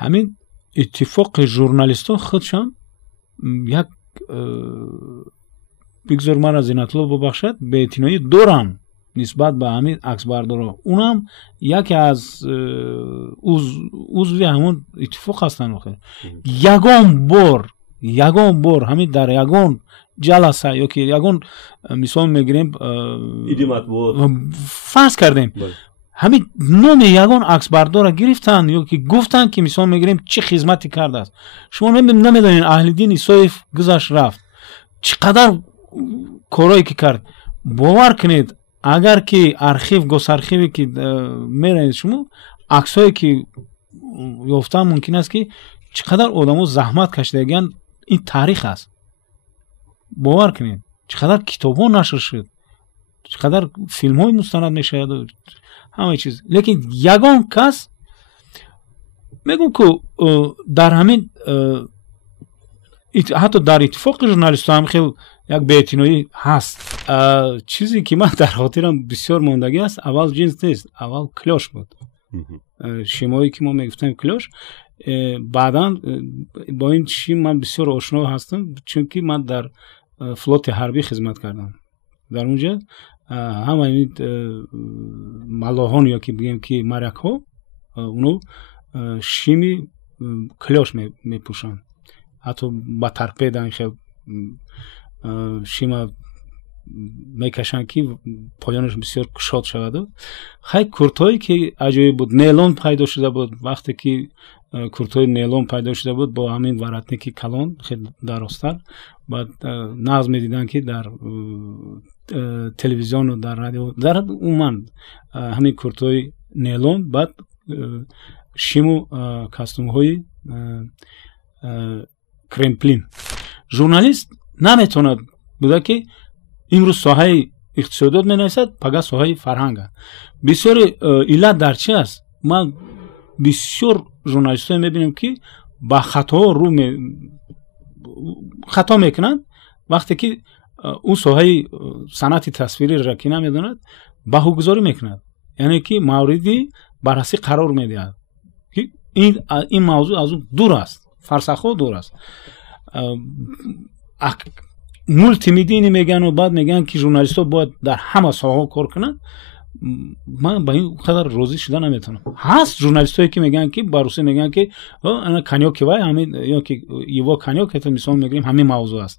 ҳамин иттифоқи журналистон худшон як бигзор мара Зиннатулло бубахшад беэътиноӣ доранд нисбат ба ҳамин аксбардорҳо. Унам яке аз узви ҳамон иттифоқ ҳастанд. ягон бор ҳамин дар ягон ҷаласа ёки ягон мисол мегирем фарз кардем ҳамин номи ягон аксбардора гирифтанд ёки гуфтанд ки мисол мегирем чӣ хизмате кардааст. шумо намедонед Аҳлиддин Исоев гузашт рафт чӣ қадар корое ки кард. бовар кунед агар ки архив госархиве ки меравед шумо аксҳое ки ёфтан мумкин аст ки чӣ қадар одамо заҳмат кашидагиянд. ин таърих аст. бовар кунед чӣ қадар китобҳо нашр шуд, чӣ қадар филмҳои мустанад мешавад, ҳамаи чиз. лекин ягон кас мегӯм ки дар ҳамин ҳатто дар иттифоқи журналистҳо ҳам хел як беэътиноӣ ҳаст. чизе ки ман дар хотирам бисёр мондагӣ аст, аввал ҷинс нест, аввал клёш буд. шимое ки мо мегуфтем клёш. баъдан бо ин шим ман бисёр ошно ҳастам, чунки ман дар флоти ҳарбӣ хизмат кардам. дар унҷа ҳамаи малоҳон ёки бигем ки морякҳо уно шими клёш мепӯшанд. ҳатто ба торпеда хел шима мекашанд ки поёнаш бисёр кушод шаваду. хай куртҳое ки аҷоиб буд, нейлон пайдо шуда буд. вақте ки куртҳои нейлон пайдо шуда буд бо ҳамин варатники калон хеле дарозтар, баъд нағз медиданд ки дар телевизиону дар радио дар умуман ҳамин куртҳои нейлон, баъд шиму костюмҳои кремплин. журналист наметавонад буда ки имрӯз соҳаи иқтисодиёт менависад, пага соҳаи фарҳанг аст. бисёри иллат дар чи аст? ман бисёр журналистҳое мебинем ки ба хатоҳо хато мекунанд. вақте ки ӯ соҳаи санъати тасвириро ки намедонад, баҳогузорӣ мекунад, яъне ки мавриди баррасӣ қарор медиҳад ки ин мавзӯъ аз ӯ дур аст, фарсахҳо дур аст. мултимедийни мегӯянд, баъд мегӯянд ки журналистҳо бояд дар ҳама соҳаҳо кор кунанд. ман ба ин қадар розӣ шуда наметавонам. ҳаст журналистҳое ки мегӯянд ки ба русӣ мегӯянд ки ана канёки вай ҳамин ёки его канёк ҳата мисол мегирем ҳамин мавзӯъ аст.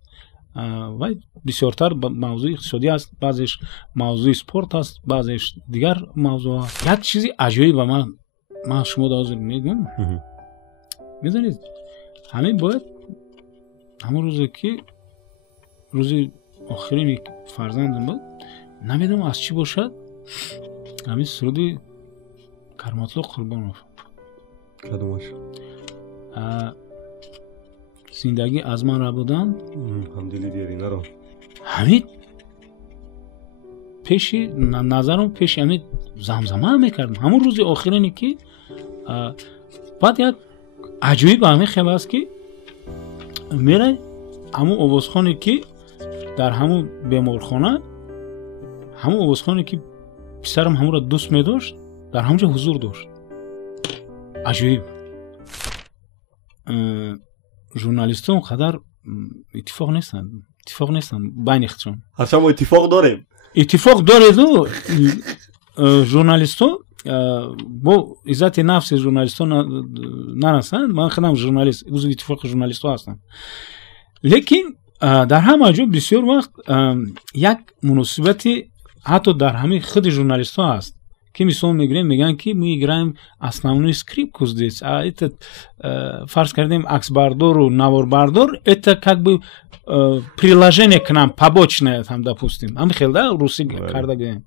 вай бисёртар мавзӯи иқтисодӣ аст, баъзеш мавзӯи спорт аст, баъзеш дигар мавзӯъ аст. як чизи аҷоиб ба ман шумо ҳозир мегӯям. медонед ҳамин бояд ҳамон рӯзе ки рӯзи охирини фарзандам буд, намедонам аз чӣ бошад, ҳамин суруди Карматло Қурбонов зиндагӣ аз ман рабудан ҳамин пеши назарам пеши ҳамин замзама мекардам ҳамон рӯзи охирине ки баъд як аҷоиб ҳамин хел аст ки мерай ҳамон овозхоне ки дар ҳамон беморхона, ҳамон овозхоне ки писарам ҳамонро дӯст медошт, дар ҳамонҷо ҳузур дошт. аҷоиб. журналистон он қадар иттифоқ нестанд байни худшон. ҳарчанд мо иттифоқ дорем. иттифоқ дореду журналистон бо иззати нафси журналистон нанасанд. ман худам журналист, узви иттифоқи журналистҳо ҳастам. лекин дар ҳама ҷо бисёр вақт як муносибати ҳатто дар ҳамин худи журналистҳо ҳаст ки мисол мегирем, мегӯянд ки мы играем основную скрипку здесь, а этот фарз кардем аксбардору наворбардор, это как бы приложение к нам побочное там, допустим. ам хелда руси карда гӯем.